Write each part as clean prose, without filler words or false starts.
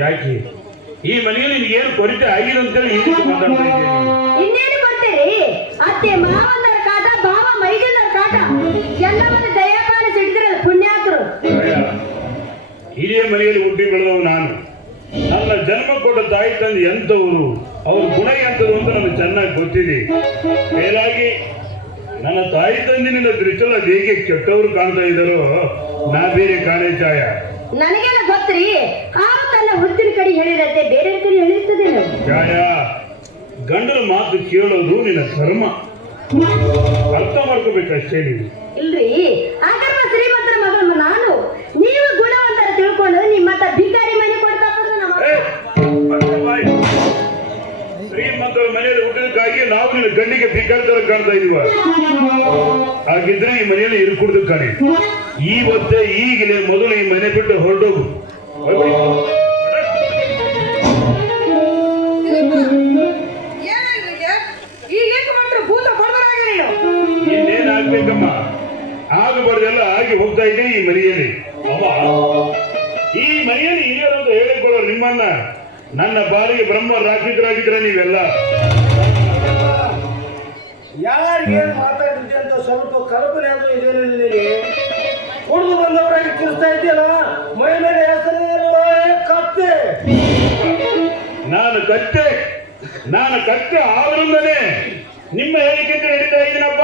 ಯಾಕೆ ಈ ಮನೆಯಲ್ಲಿ ನಿನಗೇನು ಕೊರತೆ ಆಗಿದೆ ಅಂತೇಳಿ ಮಾತಾಡ್ತಾ ಇದ್ದೀನಿ. ಇನ್ನೇನು ಕೊಡ್ತೀರಿ? ಅತ್ತೆ ಮಾವಂದರ ಕಾಟ, ಭಾವ ಮೈದನರ ಕಾಟ, ಎಲ್ಲವನ್ನ ದಯಾಪಾಲ ಸಿಡಿದ್ರಲ್ಲ ಪುಣ್ಯಾತರು. ಇದೇ ಮನೆಯಲ್ಲಿ ಹುಟ್ಟಿ ಬೆಳೆದವು ನಾನು. ನನ್ನ ಜನ್ಮ ಕೊಟ್ಟ ತಾಯಿ ತಂದೆ ಎಂಥವರು, ಅವ್ರ ಗುಣ ಎಂಥದ್ದು ಅಂತ ನನಗೆ ಚೆನ್ನಾಗಿ ಗೊತ್ತಿದೆ. ಮೇಲಾಗಿ ನನ್ನ ತಾಯಿ ತಂದಿನಿಂದ ದೃಷ್ಟಲ್ಲ ಹೇಗೆ ಕೆಟ್ಟವರು ಕಾಣ್ತಾ ಇದ್ದಾರೋ ನಾ ಬೇರೆ ಕಾಣೆ ಛಾಯ. ನನಗೆಲ್ಲ ಗೊತ್ತ್ರಿ. ಹಾವು ತನ್ನ ಹುಟ್ಟಿನ ಕಡೆ ಹೇಳಿರತ್ತೆ, ಬೇರೆ ಕಡೆ ಹೇಳಿರ್ತದೆ. ಛಾಯ, ಗಂಡನ ಮಾತು ಕೇಳೋದು ನಿನ್ನ ಧರ್ಮ, ಅರ್ಥ ಮಾಡ್ಕೋಬೇಕಷ್ಟೇ ನೀನು. ಇಲ್ರಿ, ಆಗರ್ಭ ಶ್ರೀಮಂತರ ಮಗಳು ನಾನು. ನೀವು ಗುಣವಂತರ ತಿಳ್ಕೊಂಡು ನಿಮ್ಮತ್ತ ಭಿಕಾರಿ ಮನೆ ಕೊಡ್ತಾ ಶ್ರೀಮಂತರ ಮನೆಯಲ್ಲಿ ಹುಟ್ಟಿದಕ್ಕಾಗಿ ನಾವು ನಿನ್ನ ಗಂಡಿಗೆ ಭಿಕಾರಿತರ ಕಾಣ್ತಾ ಇದೀವ. ಹಾಗಿದ್ರೆ ಈ ಮನೆಯಲ್ಲಿ ಇರ್ಕುಡ್ದು ಕಾಣೆ. ಇವತ್ತೇ ಈಗಲೇ ಮೊದಲು ಈ ಮನೆ ಬಿಟ್ಟು ಹೊರಡೋಗು. ಇನ್ನೇನಾಗ್ಬೇಕಮ್ಮ, ಆಗಬಾರ್ದೆಲ್ಲ ಆಗಿ ಹೋಗ್ತಾ ಇದೆ ಈ ಮನೆಯಲ್ಲಿ. ಅಮ್ಮ, ಈ ಮನೆಯಲ್ಲಿ ಹಿರಿಯರು ಅಂತ ಹೇಳಿಕೊಳ್ಳೋ ನಿಮ್ಮನ್ನ ನನ್ನ ಬಾರಿಗೆ ಬ್ರಹ್ಮ ರಾಕ್ಷಿತರಾಗಿದ್ರೆ ನೀವೆಲ್ಲ ಯಾರಿಗೇನು ಮಾತಾಡಿದ್ದೆ ಅಂತ ಸ್ವಲ್ಪ ಕಲ್ಪನೆ ಆದ್ರೂ ಇದೇನು ನಿನಗೆ? ಕುಡಿದು ಬಂದವರಾಗಿ ತಿಳಿಸ್ತಾ ಇದೆಯಲ್ಲ, ಮೈ ಮೇಲೆ ಹೆಸರು ಕತ್ತೆ. ನಾನು ಕತ್ತೆ ಆದ್ರಿಂದಲೇ ನಿಮ್ಮ ಹೇಳಿಕೆ ನಡೀತಾ ಇದ್ದೀನಪ್ಪ.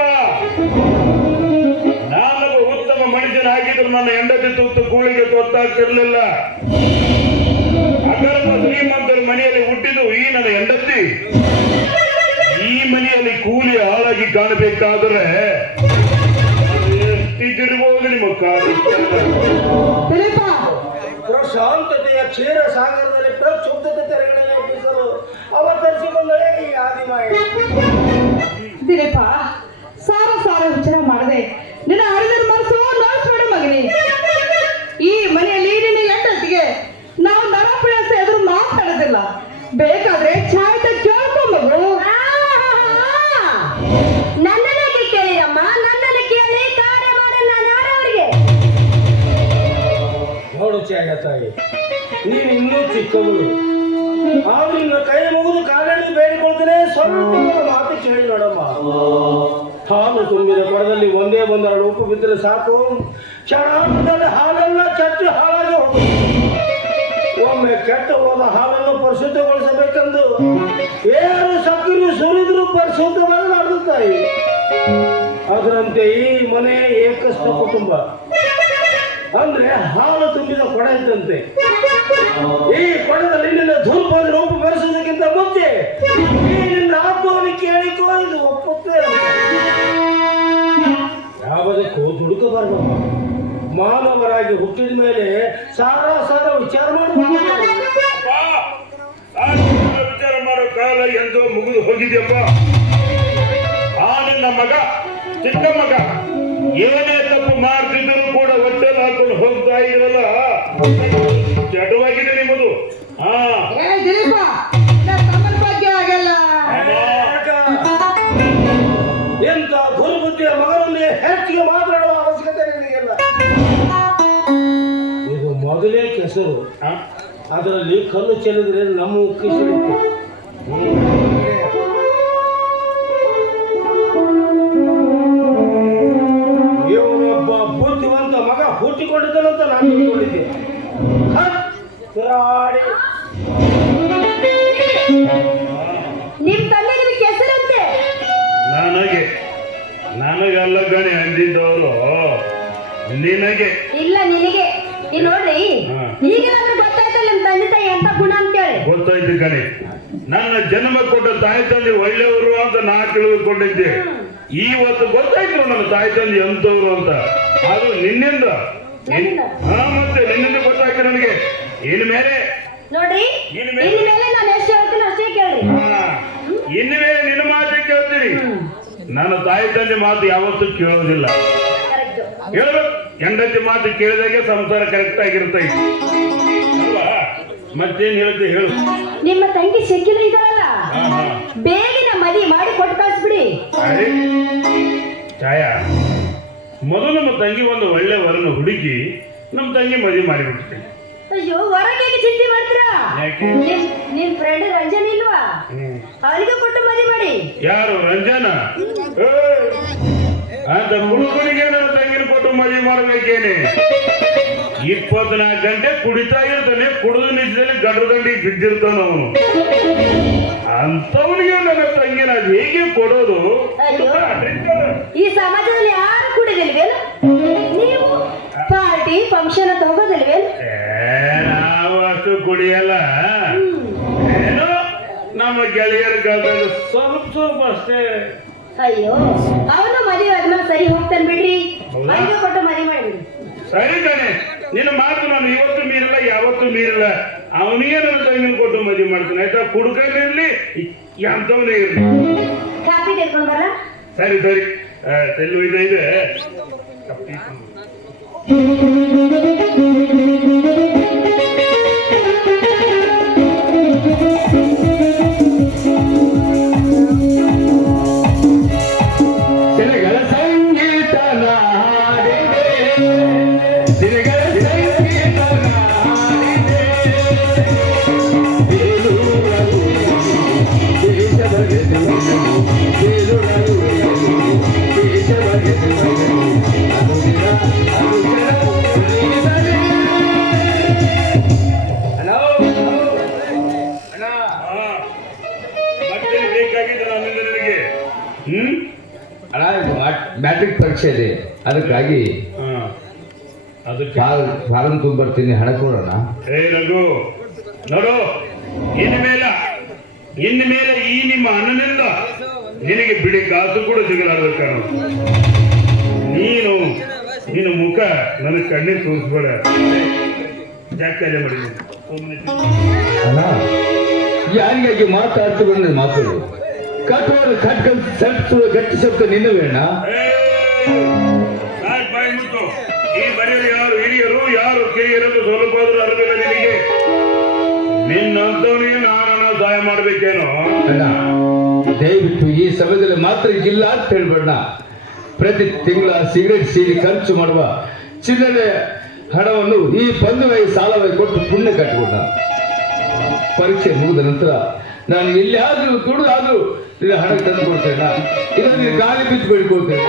ನಾನೊಬ್ಬ ಉತ್ತಮ ಮನುಷ್ಯನಾಗಿದ್ರು ನನ್ನ ಹೆಂಡತಿ ತುತ್ತು ಕೂಳಿಗೆ ತೊತ್ತಾಗ್ತಿರ್ಲಿಲ್ಲ. ಅಗರ್ಭ ಶ್ರೀಮಂತರ ಮನೆಯಲ್ಲಿ ಹುಟ್ಟಿದ್ದು ಈ ನನ್ನ ಹೆಂಡತಿ ಈ ಮನೆಯಲ್ಲಿ ಕೂಲಿ ಹಾಳಾಗಿ ಕಾಣಬೇಕಾದ್ರೆ ಎಷ್ಟಿದ್ದಿರ್ಬೋದು ನಿಮ್ಮ ಕಾರು. ಪ್ರಶಾಂತತೆಯ ಕ್ಷೀರ ಸಾಗರದಲ್ಲಿ ಪ್ರಕ್ಷುಬ್ಧತೆ ತೆರೆಗಳಲ್ಲಿ ಎಬ್ಬಿಸಲು ಅವತರಿಸಿಕೊಂಡರೆ ಈ ಆದಿಮಾಯ. ದಿಲೀಪ, ಸಾರ ವಿಚಾರ ಮಾಡದೆ ನಿನ್ನ ಹರಿದರ ಮನಸ್ಸು ನೋಡ್ಬೇಡ ಮಗನೇ. ಈ ಮನೆಯಲ್ಲಿ ನಿನ್ನ ಹೆಂಡತಿಗೆ ನಾವು ನರಪ್ರಯಾಸ ಎದುರು ಮಾತಾಡೋದಿಲ್ಲ. ಬೇಕಾದ್ರೆ ಚಾಯ್ತ ಕೇಳ್ಕೊ ಮಗು. ನನ್ನನ್ನೇ ಕೇಳಿರಮ್ಮ, ನನ್ನನ್ನು ಕೇಳಿ ಕಾರ್ಯ ಮಾಡಿ ನಾನು ಅವರಿಗೆ. ನೋಡು ತ್ಯಾಗ ತಾಯಿ, ನೀನು ಇನ್ನೂ ಚಿಕ್ಕವಳು. ಆದ್ರೂ ನಿನ್ನ ಕೈ ಮುಗಿದು ಕಾಲಲ್ಲಿ ಬೇಡಿಕೊಳ್ತೇನೆ, ಸ್ವಲ್ಪ ಮಾತು ಕೇಳಿ ನೋಡಮ್ಮ. ಹಾಲು ತುಂಬಿದ ಕೊಡದಲ್ಲಿ ಒಂದೇ ಒಂದೆರಡು ಉಪ್ಪು ಬಿದ್ದರೆ ಸಾಕು, ಕ್ಷಣಾರ್ಧದಲ್ಲಿ ಹಾಲೆಲ್ಲ ಕೆಟ್ಟು ಹಾಳಾಗಿ ಹೋಗುದು. ಒಮ್ಮೆ ಕೆಟ್ಟು ಹೋದ ಹಾಲನ್ನು ಪರಿಶುದ್ಧಗೊಳಿಸಬೇಕೆಂದು ಏನು ಸಕ್ಕರೆ ಸುರಿದ್ರು ಪರಿಶುದ್ಧವಾಗಿ ನಡೆದುತ್ತಾಯಿ. ಅದರಂತೆ ಈ ಮನೆ ಏಕಸ್ಥ ಕುಟುಂಬ ಅಂದ್ರೆ ಹಾಲು ತುಂಬಿದ ಕೊಡ ಇದ್ದಂತೆ. ಈ ಕೊಡದಲ್ಲಿ ನಿನ್ನ ಧೂಪ ರೂಪ ಬೆರೆಸೋದಕ್ಕಿಂತ ಮುಂಚೆ ಈ ನಿನ್ನ ಆತ್ಮವನ್ನು ಕೇಳಿಕೋ, ಇದು ಒಪ್ಪುತ್ತೆ. ಯಾವುದಕ್ಕೂ ದುಡುಕಬಾರದು. ಮಾನವರಾಗಿ ಹುಟ್ಟಿದ ಮೇಲೆ ಸಾರ ವಿಚಾರ ವಿಚಾರ ಮಾಡೋ ಕಾಲ ಎಂದು ಮುಗಿದು ಹೋಗಿದ್ಯಪ್ಪ. ಆ ನಿನ್ನ ಮಗ, ಚಿಕ್ಕ ಮಗ, ಏನೇ ತಪ್ಪು ಮಾಡ್ತಿದ್ದರೂ ಕೂಡ ಹೊಟ್ಟೆಲ್ ಹಾಕೊಂಡು ಹೋಗ್ತಾ ಇದ್ರಲ್ಲ, ಜಡವಾಗಿದೆ ನಿಮ್ಮದು. ದಿಲೀಪ, ತಮ್ಮನ ಬಗ್ಗೆ ಆಗಲ್ಲ. ಎಂತ ದುರ್ಬುದ್ಧಿಯ ಮಗನಲ್ಲಿ ಹೆಚ್ಚಿಗೆ ಮಾತನಾಡುವ ಅವಶ್ಯಕತೆ ನಿನಗಿಲ್ಲ. ಇದು ಮೊದಲೇ ಕೆಸರು, ಅದರಲ್ಲಿ ಕಲ್ಲು ಚೆಲ್ಲಿದ್ರೆ ನಮ್ಮ ಉಕ್ಕಿ ಸಿಡಿತು. ಇವನೊಬ್ಬ ಬುದ್ಧಿವಂತ ಮಗ ಹುಟ್ಟಿಕೊಂಡಿದ್ದಾನಂತ ನಾನು ತಿಳ್ಕೊಂಡಿದ್ದೆ. ನಿಮ್ ತಂದೆ ನಿಮಗೆ ಹೆಸರಂತೆ. ನನಗಲ್ಲ ಗಣಿ ಅಂದಿದ್ದವರು ನಿನಗೆ. ಇಲ್ಲ ನಿನಗೆ. ಈ ನೋಡ್ರಿ, ಈಗ ನಮ್ಗೆ ಗೊತ್ತಾಯ್ತಲ್ಲ ನಿಮ್ ತಂದೆ ತಾಯಿ ಎಂತ ಗುಣ ಅಂತೇಳಿ. ಗೊತ್ತಾಯ್ತು ಗಣಿ. ನನ್ನ ಜನ್ಮ ಕೊಟ್ಟ ತಾಯಿ ತಂದೆ ಒಳ್ಳೆಯವರು ಅಂತ ನಾ ತಿಳಿದುಕೊಂಡಿದ್ದೆ. ಇವತ್ತು ಗೊತ್ತಾಯ್ತು ನನ್ನ ತಾಯಿ ತಂದೆ ಎಂತವ್ರು ಅಂತ. ಅದು ನಿನ್ನಿಂದ. ಮತ್ತೆ ನಿನ್ನಿಂದ ಗೊತ್ತಾಯ್ತು ನನಗೆ. ಇನ್ಮೇಲೆ ನೋಡ್ರಿ, ಇನ್ಮೇಲೆ ನಾನು ಎಷ್ಟು ಹೇಳ್ತೀನಿ ಅಷ್ಟೇ ಕೇಳ್ರಿ. ಇನ್ಮೇಲೆ ನಿನ್ನ ಮಾತೇ ಕೇಳ್ತೀನಿ. ನನ್ನ ತಾಯಿ ತಂದೆ ಮಾತು ಯಾವತ್ತೂ ಕೇಳೋದಿಲ್ಲ. ಹೇಳ್ಬೇಕು, ಹೆಂಡತಿ ಮಾತು ಕೇಳಿದಾಗೆ ಸಂಸಾರ ಕರೆಕ್ಟ್ ಆಗಿರ್ತೈತಿ ಅಲ್ವಾ? ಮತ್ತೇನ್ ಹೇಳ್ತಿ ಹೇಳು. ನಿಮ್ಮ ತಂಗಿ ಶಕಿಲ ಇದಾರಲ್ಲ, ಬೇಗನೆ ಮದಿ ಮಾಡಿ ಕೊಟ್ಟು ಕಳಿಸ್ಬಿಡಿ. ಛಾಯಾ, ಮೊದಲು ನಮ್ಮ ತಂಗಿ ಒಂದು ಒಳ್ಳೆ ವರನ್ನು ಹುಡುಕಿ ನಮ್ಮ ತಂಗಿ ಮದುವೆ ಮಾಡಿಬಿಡ್ತೀನಿ. ಅಯ್ಯೋ ಹೊರಗೆ ಚಿಂತೆ ಮಾಡ್ತೀರಾ? ಯಾಕೆ? ನಿಮ್ ಫ್ರೆಂಡ್ ರಂಜನ್ ಇಲ್ವಾ? ಅವರಿಗೆ ಕೊಟ್ಟು ಮದುವೆ ಮಾಡಿ. ಯಾರು ರಂಜನ? ಅಂತ ಹುಡುಗನಿಗೆ ನನ್ನ ತಂಗಿನ ಕೊಟ್ಟು ಮದುವೆ ಮಾಡಬೇಕೇನೆ? 24 ಗಂಟೆ ಕುಡಿತಾ ಇರ್ತಾನೆ, ಕುಡಿದು ನಿಜದಲ್ಲಿ ಗಡ್ರ ದಂಡಿಗೆ ಬಿದ್ದಿರ್ತಾನ ಅವನು. ಅಂತವನಿಗೆ ನನ್ನ ತಂಗಿನ ಅದು ಹೇಗೆ ಕೊಡೋದು? ಅಯ್ಯೋ, ಈ ಸಮಾಜದಲ್ಲಿ ಯಾರು ಕುಡಿದಿಲ್ವೇನು? ನೀವು ಪಾರ್ಟಿ ಫಂಕ್ಷನ್ ಅಂತ ಹೋಗೋದಿಲ್ವೇನು? ನಾವು ಅಷ್ಟು ಕುಡಿಯಲ್ಲ. ಏನೋ ನಮ್ಮ ಗೆಳೆಯರ ಕಾಲದಾಗ ಸ್ವಲ್ಪ ಅಷ್ಟೇ. ಅಯ್ಯೋ, ಅವನು ಮದುವೆ ಆದ್ಮೇಲೆ ಸರಿ ಹೋಗ್ತಾನೆ ಬಿಡ್ರಿ. ಅವರಿಗೆ ಕೊಟ್ಟು ಮದುವೆ ಮಾಡಿಬಿಡಿ. ಸರಿ ತಾನೆ, ನಿನ್ನ ಮಾತು ನಾನು ಇವತ್ತು ಮೀರಿಲ್ಲ, ಯಾವತ್ತೂ ಮೀರಿಲ್ಲ. ಅವನಿಗೆ ನನ್ನ ತಂಗಿನ ಕೊಟ್ಟು ಮದುವೆ ಮಾಡ್ತಾನೆ, ಆಯ್ತಾ? ಕುಡ್ಕೊಂಡಿರ್ಲಿ, ಎಂತವನೇ ಇರ್ಲಿ. ಕಾಫಿ ತೆಗೆದುಕೊಂಡು ಬರಲ್ಲ? ಸರಿ ಸರಿ, ತೆಲ್ಲು ಇದೆ. ಮ್ಯಾಟ್ರಿಕ್ ಪರೀಕ್ಷೆ ಇದೆ, ಅದಕ್ಕಾಗಿ ಅದಕ್ಕೆ ಫಾರಂ ತುಂಬರ್ತೀನಿ, ಹಣ ಕೊಡೋಣ. ಏ ರಘು, ನೋಡು, ಇನ್ಮೇಲೆ ಈ ನಿಮ್ಮ ಅಣ್ಣನಿಂದ ನಿನಗೆ ಬಿಡಿ ಕಾಸು ಕೂಡ ಸಿಗಲಾರ್ದ ಕಾರಣ ನೀನು ಮುಖ ನನ್ನ ಕಣ್ಣಿಗೆ ತೋರಿಸ್ಬೇಡ. ಜಾಕ್ಕಾಲೆ ಮಾಡಿದ್ದೀನಿ. ಅಣ್ಣ, ಯಾರಿಗಾಗಿ ಮಾತಾಡ್ತು ಮಾತಾಡು. ಕಟ್ಟುವ ಕಟ್ಕೊಂಡು ಸೆಲ್ಸುವ ಗಟ್ಟಿ ಶಬ್ದ ನಿನ್ನ ಬೇಡ. ಬಾಯಿ ಮುಟ್ಟು. ಈ ಮನೆಯಲ್ಲಿ ಯಾರು ಹಿರಿಯರು ಯಾರು ಕಿರಿಯರನ್ನು ಸ್ವಲ್ಪ ಆದ್ರೂ ಅರಿವಿಲ್ಲ ನಿನಗೆ. ನಿನ್ನಂತವನಿಗೆ ನಾನು ಸಹಾಯ ಮಾಡ್ಬೇಕೇನೋ? ಅಣ್ಣ, ದಯವಿಟ್ಟು ಈ ಸಮಯದಲ್ಲಿ ಮಾತ್ರ ಇಲ್ಲ ಅಂತ ಹೇಳ್ಬೇಡ. ಪ್ರತಿ ತಿಂಗಳ ಸಿಗರೇಟ್ ಸೇರಿ ಖರ್ಚು ಮಾಡುವ ಚಿಲ್ಲರೆ ಹಣವನ್ನು ಈ ಬಂಧುವಾಗಿ ಸಾಲವಾಗಿ ಕೊಟ್ಟು ಪುಣ್ಯ ಕಟ್ಟಿಕೊಂಡ. ಪರೀಕ್ಷೆ ಮುಗಿದ ನಂತರ ನಾನು ಎಲ್ಲಿಯಾದ್ರೂ ದುಡಿದಾದ್ರೂ ಹಣ ತಂದು ಕೊಡ್ತೇನೆ. ಇದನ್ನು ಗಾಳಿ ಬಿದ್ದು ಬೇಡ್ಕೊಳ್ತೇನೆ.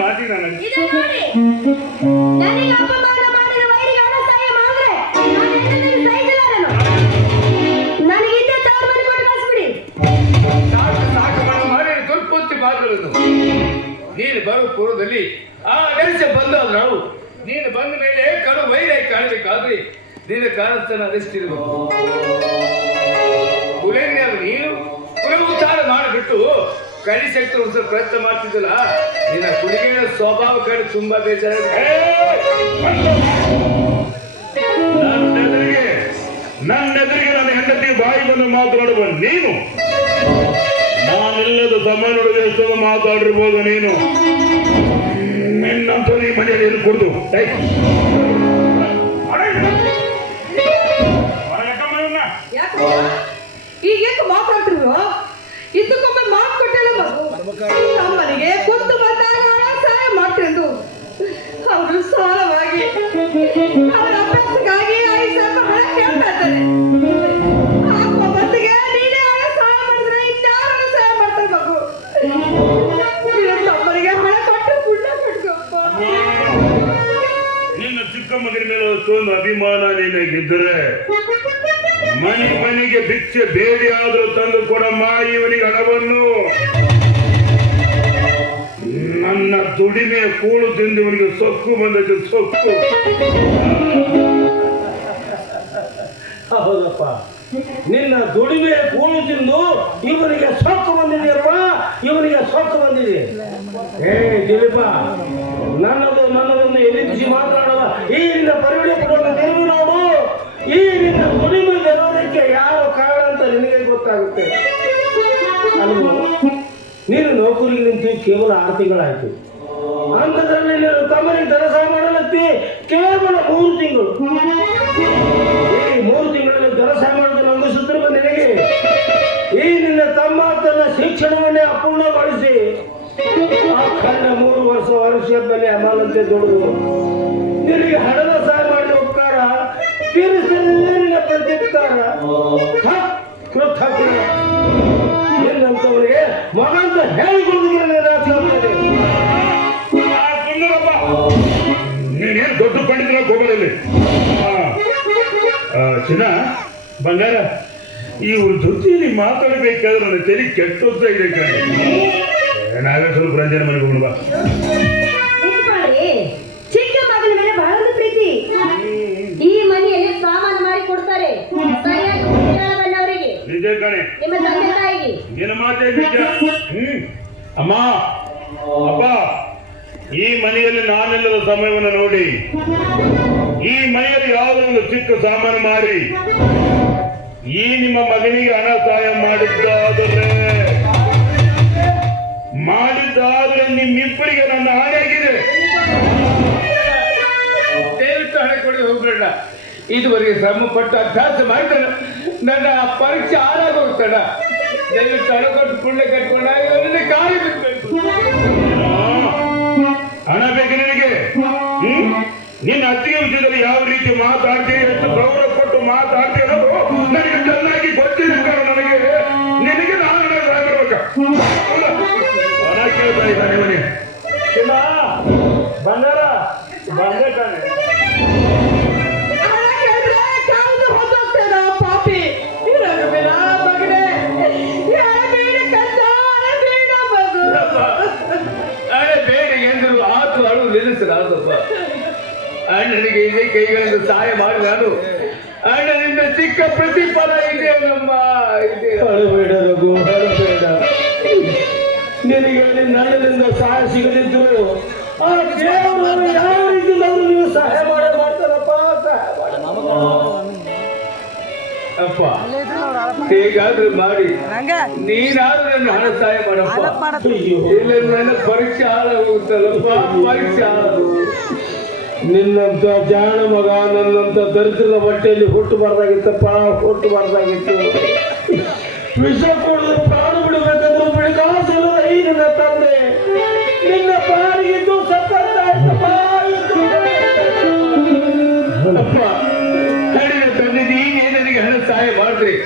ಮಾತಿ ನನಗೆ ಇದು ನೋಡಿ, ನನಗೆ ಅಪಮಾನ ಮಾಡಿದ ವೈರಿಗೆ ಹಣ ಸಹಾಯ ಮಾಡಿದ್ರೆ ನಾನು ಹೆಂಡತಿಗೆ ಸಹಿಸಲ್ಲ. ನನಗಿಂತ ತವರು ಮಾಡಿ ಕೊಟ್ಟು ಕಳಿಸ್ಬಿಡಿ. ಸಾಕು ಮಾಡಿ ಸ್ವಲ್ಪ ಹೊತ್ತು ಮಾತಾಡೋದು. ನೀನು ಬರೋ ಪೂರ್ವದಲ್ಲಿ ಆ ಕೆಲಸ ಬಂದಾಗ ನಾವು ನೀನು ಬಂದ ಮೇಲೆ ಕಡು ವೈರಾಗಿ ಕಾಣಬೇಕಾದ್ರೆ ನಿನ್ನ ಕಾರಣಸ್ಥಾನ ಅದಷ್ಟಿರಬೇಕು. ಕುಲಂಗ್ಯಾಗ ನೀನು ಕುಲ ಉದ್ಧಾರ ಮಾಡಿಬಿಟ್ಟು ಕಲಿಸಕ್ಕೆ ಒಂದು ಸ್ವಲ್ಪ ಪ್ರಯತ್ನ ಮಾಡ್ತಿದ್ದಲ್ಲ, ನಿನ್ನ ಕುಡಿಗೆಯ ಸ್ವಭಾವ ಕಂಡು ತುಂಬಾ ಬೇಜಾರ. ನನ್ನೆದುರಿಗೆ ನನ್ನ ಹೆಂಡತಿ ಬಾಯಿ ಬಂದು ಮಾತನಾಡುವ ನೀನು, ನಾನೆಲ್ಲದ ಸಮಯದೊಳಗೆ ಎಷ್ಟೊಂದು ಮಾತಾಡಿರ್ಬೋದು ನೀನು. ನಿನ್ನಂತ ಈ ಮನೆಯಲ್ಲಿ ಏನು ಕೊಡ್ದು ಈಗ ಯಾಕೆ ಮಾತಾಡ್ತಿರು? ಇದಕ್ಕೊಮ್ಮೆ ಮಾತು ಕೊಟ್ಟಲ್ಲ ನಮ್ಮನಿಗೆ ಕುಂತು ಬಂದಾಗ ಸಹಾಯ ಮಾಡ್ತಿದ್ದು ಅವರು ಸಾಲವಾಗಿ ಅವರ ಅಭ್ಯಾಸಕ್ಕಾಗಿ 5,000 ಹಣ ಕೇಳ್ತಾ ಇದ್ದಾರೆ. ಮತ್ತಿಗೆ ನೀನೇ ಹಣ ಸಹಾಯ ಮಾಡಿದ್ರೆ ಇನ್ಯಾರನ್ನು ಸಹಾಯ ಮಾಡ್ತಾರೆ ಮಗು. ತಮ್ಮನಿಗೆ ಹಣ ಕೊಟ್ಟು ಪುಣ್ಯ ಕಟ್ಕೊಪ್ಪ. ನಿನ್ನ ಚಿಕ್ಕ ಮಗನ ಮೇಲೆ ಅಷ್ಟೊಂದು ಅಭಿಮಾನ ನಿನಗಿದ್ದರೆ ಮನೆಗೆ ಭಿಕ್ಷೆ ಬೇಡಿ ಆದ್ರೂ ತಂದು ಕೊಡಮ್ಮ ಇವನಿಗೆ ಹಣವನ್ನು. ನನ್ನ ದುಡಿಮೆಯ ಕೂಳು ತಿಂದು ಇವನಿಗೆ ಸೊಕ್ಕು ಬಂದದ್ದು ಸೊಕ್ಕು. ಹೌದಪ್ಪ, ನಿನ್ನ ದುಡಿಮೆಯ ಕೂಳು ತಿಂದು ಇವನಿಗೆ ಸೊಕ್ಕು ಬಂದಿದೆಯಲ್ವಾ? ಇವನಿಗೆ ಸೊಕ್ಕು ಬಂದಿದೆ. ಏ ದಿಲೀಪ, ನನ್ನದನ್ನು ಎನಿಸಿ ಮಾತನಾಡುವ ಈ ನಿನ್ನ ಪರಿವಣೆ ಕೊಡುವ ತಿರುಗಿ ನೋಡು. ಈ ನಿನ್ನ ದುಡಿಮೆ ಬರೋದಕ್ಕೆ ಯಾರು ಕಾರಣ ಅಂತ ನಿನಗೆ ಗೊತ್ತಾಗುತ್ತೆ ಅಲ್ವ? ನೀನು ನೌಕರಿಗೆ ನಿಂತು ಕೇವಲ 6 ತಿಂಗಳಾಯ್ತು. ಅಂಥದ್ರಲ್ಲಿ ನೀನು ತಮ್ಮನಿಗೆ ದರಸ ಮಾಡಲತ್ತಿ ಕೇವಲ 3 ತಿಂಗಳು. ಈ 3 ತಿಂಗಳಲ್ಲಿ ದರಸ ಮಾಡೋದು ನಂಬಿಸುತ್ತಿರುವ ನಿನಗೆ ಈ ನಿನ್ನ ತಮ್ಮ ತನ್ನ ಶಿಕ್ಷಣವನ್ನೇ ಅಪೂರ್ಣಗೊಳಿಸಿ ಆ ಕಣ್ಣ 3 ವರ್ಷ ಬೆಲೆ ಅಮಾನಂತೆ ದುಡಿದು ನಿನಗೆ ಹಣದ ಸಹಾಯ ಮಾಡಿ ಉಪಕಾರ ತೀರಿಸಿದ ಪ್ರತ್ಯುಪಕಾರ ಕೃತಜ್ಞ ನಿನ್ನಂತವರಿಗೆ ಮಗ ಅಂತ ಹೇಳಿಕೊಳ್ಳುವುದಿಲ್ಲ. ನೀನೇನು ದೊಡ್ಡ ಪಂಡಿತರ ಹೋಗಲಿಲ್ಲ. ಚಿನ್ನ ಬಂಗಾರ, ಇವ್ರ ಜೊತೆಯಲ್ಲಿ ಮಾತಾಡಬೇಕಾದ್ರೆ ನನ್ನ ತಲೆ ಕೆಟ್ಟೋಗ್ತಾ ಇದೆ ಕಣೆ. ನಾವೇ ಸ್ವಲ್ಪ ರಂಜನೆ ಮನೆಗೆ ಹೋಗೋಣ ಬಾ. ನಿಂತ್ಕೊಳ್ಳಿ. ಚಿಕ್ಕ ಮಗನ ಮೇಲೆ ಬಹಳ ಒಂದು ಪ್ರೀತಿ. ಈ ಮನೆಯಲ್ಲಿ ಸಾಮಾನು ಮಾಡಿ ಕೊಡ್ತಾರೆ ಸರಿಯಾಗಿ ಅವರಿಗೆ. ನಿಜ ಕಣೆ, ನಿಮ್ಮ ತಂದೆ ತಾಯಿಗೆ ನಿನ್ನ ಮಾತೇ ನಿಜ. ಅಮ್ಮ ಅಪ್ಪ, ಈ ಮನೆಯಲ್ಲಿ ನಾನೆಲ್ಲರ ಸಮಯವನ್ನು ನೋಡಿ ಈ ಮನೆಯಲ್ಲಿ ಯಾವುದೋ ಒಂದು ಚಿಕ್ಕ ಸಾಮಾನು ಮಾರಿ ಈ ನಿಮ್ಮ ಮಗನಿಗೆ ಹಣ ಸಹಾಯ ಮಾಡಿದ್ದಾದ್ರೆ ನಿಮ್ಮಿಬ್ಬರಿಗೆ ನನ್ನ ಆಣೆಯಾಗಿದೆ. ದಯವಿಟ್ಟು ಹಣ ಕೊಡಿ ಹೋಗ್ಬೇಡ. ಇದುವರೆಗೆ ಶ್ರಮ ಪಟ್ಟು ಅಭ್ಯಾಸ ಮಾಡಿದ್ರೆ ನನ್ನ ಪರೀಕ್ಷೆ ಹಾಳಾಗೋಗ್ತಾಡ. ದಯವಿಟ್ಟು ಹಣ ಕೊಟ್ಟು ಪುಣ್ಯ ಕಟ್ಕೊಂಡ ಕಾಯಿ ಬಿಡ್ಬೇಕು. ಹಣ ಬೇಕು ನಿನಗೆ? ನಿನ್ನ ಅತ್ತಿಗೆ ವಿಷಯದಲ್ಲಿ ಯಾವ ರೀತಿ ಮಾತಾಡ್ತೀವಿ, ಎಷ್ಟು ಗೌರವ ಕೊಟ್ಟು ಮಾತಾಡ್ತೀವಿ ಅನ್ನೋದು ನನಗೆ ಚೆನ್ನಾಗಿ ಗೊತ್ತಿದೆ. ನನಗೆ ನಿನಗೆ ನಾನು ಹಣ ಕೇಳ್ತಾ ಇದ್ದಾನೆ ಮನೆ. ಬಂಗಾರ ಬಂದೆ ಕಾಣೆ. ಪಾಪಿ ಮಗನೇ ಬೇಡ ಎಂದರು ಆತು ಅಳು ನಿಲ್ಲಿಸಲಾರದಪ್ಪ. ಅಣ್ಣನಿಗೆ ಇದೇ ಕೈಗಳಿಂದ ಸಹಾಯ ಮಾಡಿ ನಾನು ಅಣ್ಣನಿಂದ ಚಿಕ್ಕ ಪ್ರತಿಫಲ ಇದೆ ನಮ್ಮ ಇದೆ. ಅಳಬೇಡ ರಘು, ಅಳಬೇಡ. ನಿನಗೆ ನನ್ನಿಂದ ಸಹಾಯ ಸಿಗದಿದ್ರು ಆ ದೇವರು ಯಾವ ರೀತಿ ನೀವು ಸಹಾಯ ಮಾಡ್ತಾರಪ್ಪ. ಅಪ್ಪ ಹೇಗಾದ್ರೂ ಮಾಡಿ ನೀನಾದ್ರೂ ನನ್ನ ಹಣ ಸಹಾಯ ಮಾಡಪ್ಪ. ಇಲ್ಲ ನನ್ನ ಪರೀಕ್ಷೆ ಹಾಳಾಗೋಗುತ್ತಲ್ಲಪ್ಪ, ಪರೀಕ್ಷೆ ಹಾಳು. ನಿನ್ನಂತ ಜಾಣ ಮಗ ನನ್ನಂತ ದರಿದ್ರದ ಬಟ್ಟೆಯಲ್ಲಿ ಹುಟ್ಟಬಾರ್ದಾಗಿತ್ತಪ್ಪ, ಹುಟ್ಟಬಾರ್ದಾಗಿತ್ತು. ವಿಷ ಕೊಡಲು ಪ್ರಾಣ ಬಿಡಬೇಕಂದ್ರೆ ಬಿಡಗಾಸಲ್ಲದ ಈ ನಿನ್ನ ತಂದೆ ನಿನ್ನ ಪಾರಿಗಿದ್ದು ಸತ್ತಪ್ಪ. ಕಡಿಮೆ ತಂದೆ ನೀನೇ ನನಗೆ ಹಣ ಸಹಾಯ ಮಾಡಿದ್ರಿ,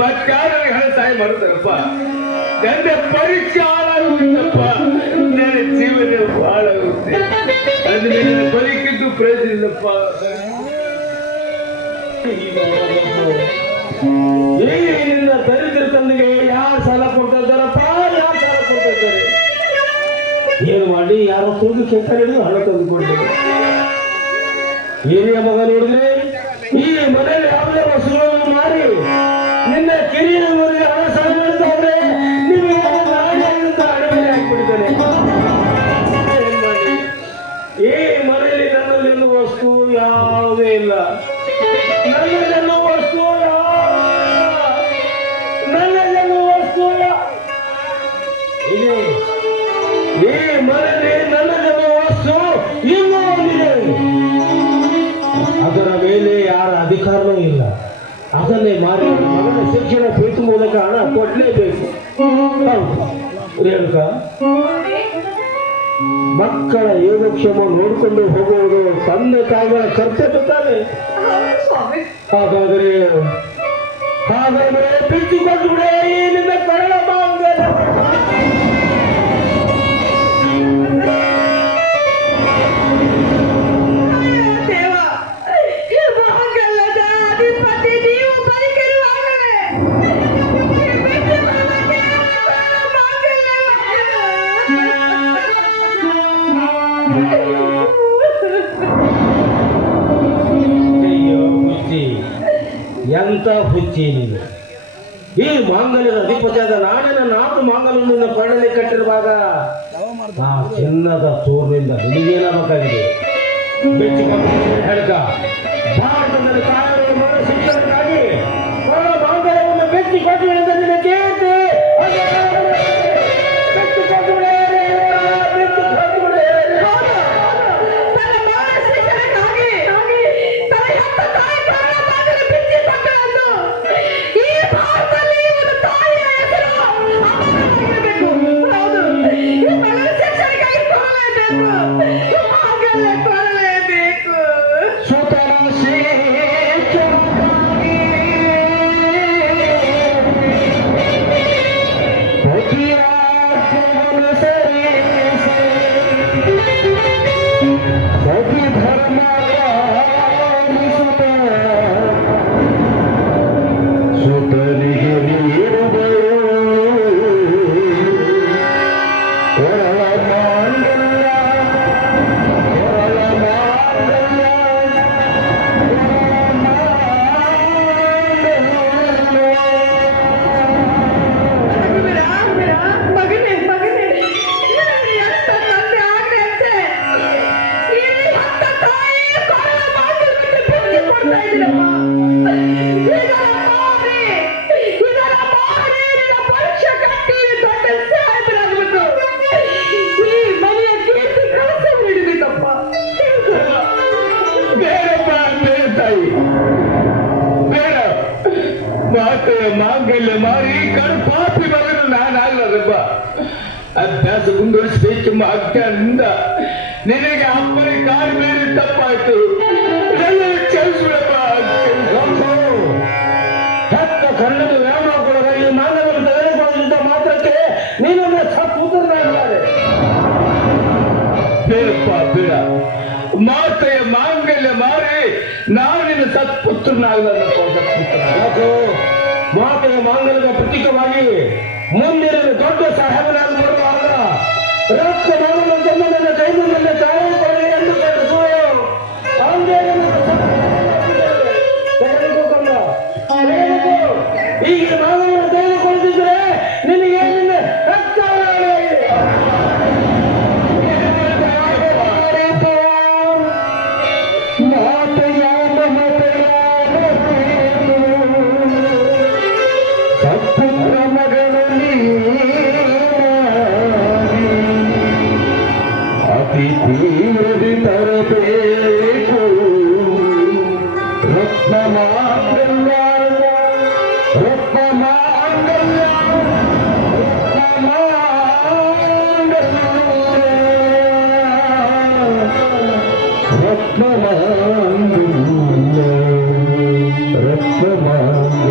ಮತ್ತಾರು ನನಗೆ ಹಣ ಸಹಾಯ ಮಾಡುತ್ತಾರಪ್ಪ. ನನ್ನ ಪರೀಕ್ಷೆ ಹಾಳಾಗುತ್ತಪ್ಪ, ನನ್ನ ಜೀವನ ಹಾಳಾಗುತ್ತೆ. ಅದು ನಿನ್ನ ಬದುಕಿದ್ದು ಪ್ರಯೋಜನ ಇಲ್ಲಪ್ಪ. ನಿನ್ನ ದರಿದ್ರ ತಂದೆಗೆ ಯಾರು ಸಾಲ ಕೊಡ್ತಾ ಇದ್ದಾರಪ್ಪ, ಯಾರು ಸಾಲ ಕೊಡ್ತಾ ಇದ್ದಾರೆ? ಏನು ಮಾಡಿ ಯಾರೋ ತೂಗಿ ಕೆಟ್ಟ ಹಿಡಿದು ಹಣ ತಂದುಕೊಂಡೆ. ಹಿರಿಯ ಮಗ ನೋಡಿದ್ರೆ ಈ ಮನೆಯಲ್ಲಿ ಯಾವುದೇ ವಸ್ತುಗಳನ್ನು ಮಾರಿ ನಿನ್ನ ಕಿರಿಯ ಮನೆಗೆ ಹಣ ಸಾಲ ಮಾಡ್ತಾವ್ರೆ. ನಿಮಗೆ ನಾಳೆಯಿಂದ ಅಡಿಗೆ ಹಾಕಿಬಿಡ್ತಾನೆ. ಏನ್ ಮಾಡಿ? ಈ ಮನೆಯಲ್ಲಿ ನನ್ನಲ್ಲಿ ಎನ್ನುವ ವಸ್ತು ಯಾವುದೇ ಇಲ್ಲ. ನನ್ನದೆನ್ನುವ ವಸ್ತು ನನ್ನದೆನ್ನುವ ವಸ್ತು ಇದೆ. ಈ ಮನೆಯಲ್ಲಿ ನನ್ನದೆನ್ನುವ ವಸ್ತು ಇನ್ನೂ ಒಂದಿದೆ. ಅದರ ಮೇಲೆ ಯಾರ ಅಧಿಕಾರವೂ ಇಲ್ಲ. ಅದನ್ನೇ ಮಾರಿ ಮಗನ ಶಿಕ್ಷಣ ಪ್ರೀತಿ ಮೂಲಕ ಹಣ ಕೊಡಲೇಬೇಕು. ರೇಣುಕ, ಮಕ್ಕಳ ಯೋಗಕ್ಷೇಮ ನೋಡಿಕೊಂಡು ಹೋಗುವುದು ತಂದೆ ತಾಯಿಗಳ ಕರ್ತವ್ಯ ತಾನೆ. ಹಾಗಾದರೆ ಬಿಚ್ಚಿಕೊಂಡು ಬಿಡೇ ನಿನ್ನ ಕರಳ ಎಂತ ಹುಚ್ಚಿ ನೀನು. ಈ ಮಾಂಗಲ್ಯದ ಅಧಿಪತಿಯಾದ ನಾಡಿನ 4 ಮಾಂಗಲ್ಯದಿಂದ ಕೊಡಲಿ ಕಟ್ಟಿರುವಾಗ ಆ ಚಿನ್ನದ ತೋರಿನಿಂದ ನಿನಗೇನಾಗಬೇಕಾಗಿದೆ? ಹೇಳ್ಕ ಭಾರತದಲ್ಲಿ ಕಾಯಲು ಮಾಡೋ ಶಿಕ್ಷಣಕ್ಕಾಗಿ ಮಾಂಗಲ್ಯವನ್ನು ಬೆಚ್ಚಿ ಕೊಟ್ಟು ನಿನ್ನ ಕೇಳ್ತಿ ಈ ಮಾಂಗಲ್ಯ ಕೊಡಲೇಬೇಕು. ಮಗನೇ ಮಗನೇ ಎಂತ ತಂದೆ ಆಗ್ಲಿ ಅಂತೆ ಇಲ್ಲಿ ಹತ್ತ ತಾಯಿ ಕೊರಳ ಮಾಂಗಲ್ಯಕ್ಕೆ ಬಿಚ್ಚಿ ಕೊಡ್ತಾ ಇದ್ದೀರಪ್ಪ. ಇದರ ಮಾಡಿ ನಿನ್ನ ಪರೀಕ್ಷೆ ಕಟ್ಟಿ ದೊಡ್ಡ ಸಾಹೇಬರಾಗ್ಬಿಟ್ಟು ಈ ಮನೆಯ ಕೀರ್ತಿ ಕಳಸ ಹಿಡಿದಿದ್ದಪ್ಪ. ಬೇಡಪ್ಪ, ಬೇಡ ತಾಯಿ, ಬೇಡ. ಮಾತೆಯ ಮಾಂಗಲ್ಯ ಮಾರಿ ಕಡು ಪಾಪಿ ಮಗನು ನಾನಾಗಲಪ್ಪ. ಅಭ್ಯಾಸ ಮುಂದುವರಿಸಬೇಕೆಂಬ ಅಜ್ಞಾನದಿಂದ ನಿನಗೆ ಅಪ್ಪನ ಕಾಲು ಮೇಲೆ ತಪ್ಪಾಯ್ತು. ಕ್ಷಮಿಸ್ಬಿಡಪ್ಪ. ಹೆತ್ತ ಕನ್ನಡ ವ್ಯಾಮೋಹಗೊಳಗ ಈ ಮಾನವನ ತೆಗೆದುಕೊಳ್ಳುತ್ತಿದ್ದ ಮಾತ್ರಕ್ಕೆ ನೀನೊಂದು ಸತ್ಪುತ್ರನಾಗಿದ್ದಾರೆ. ಬೇಡಪ್ಪ, ಬೇಡ. ಮಾತೆಯ ಮಾಂಗಲ್ಯ ಮಾರಿ ನಾನು ನಿನ್ನ ಸತ್ಪುತ್ರನಾಗಲಪ್ಪ. ಯಾಕೋ ಮಾತೆಯ ಮಾಂಗಲ್ಯದ ಪ್ರತೀಕವಾಗಿ ಮುಂದಿನ ದೊಡ್ಡ ಸಾಹೇಬನಾಗಿ ಬರುವಾಗ ರಕ್ತ ಮಾನವಂತೆ ನನ್ನ ಕೈಮುಂದೆ ತಾಯಿ ಕೊಡಲಿ ಎಂದು ಕಟ್ಟಿಸುವ ಈಗ ಮಾನವನ ತೆಗೆದುಕೊಳ್ಳುತ್ತಿದ್ರೆ ನಿನಗೆ ರಕ್ತ ಸತ್ಪುತ್ರ ಮಗನಲ್ಲಿ ಅತಿ ತೀವ್ರದಿ ತರಬೇಕು ರತ್ನ ಮಾಂಗಲ್ಯ, ರತ್ನ ಮಾಂಗಲ್ಯ, ರತ್ನ ಮಾಂಗಲ್ಯ, ರತ್ನ ಮಾಂಗಲ್ಯ, ರತ್ನ ಮಾಂಗಲ್ಯ.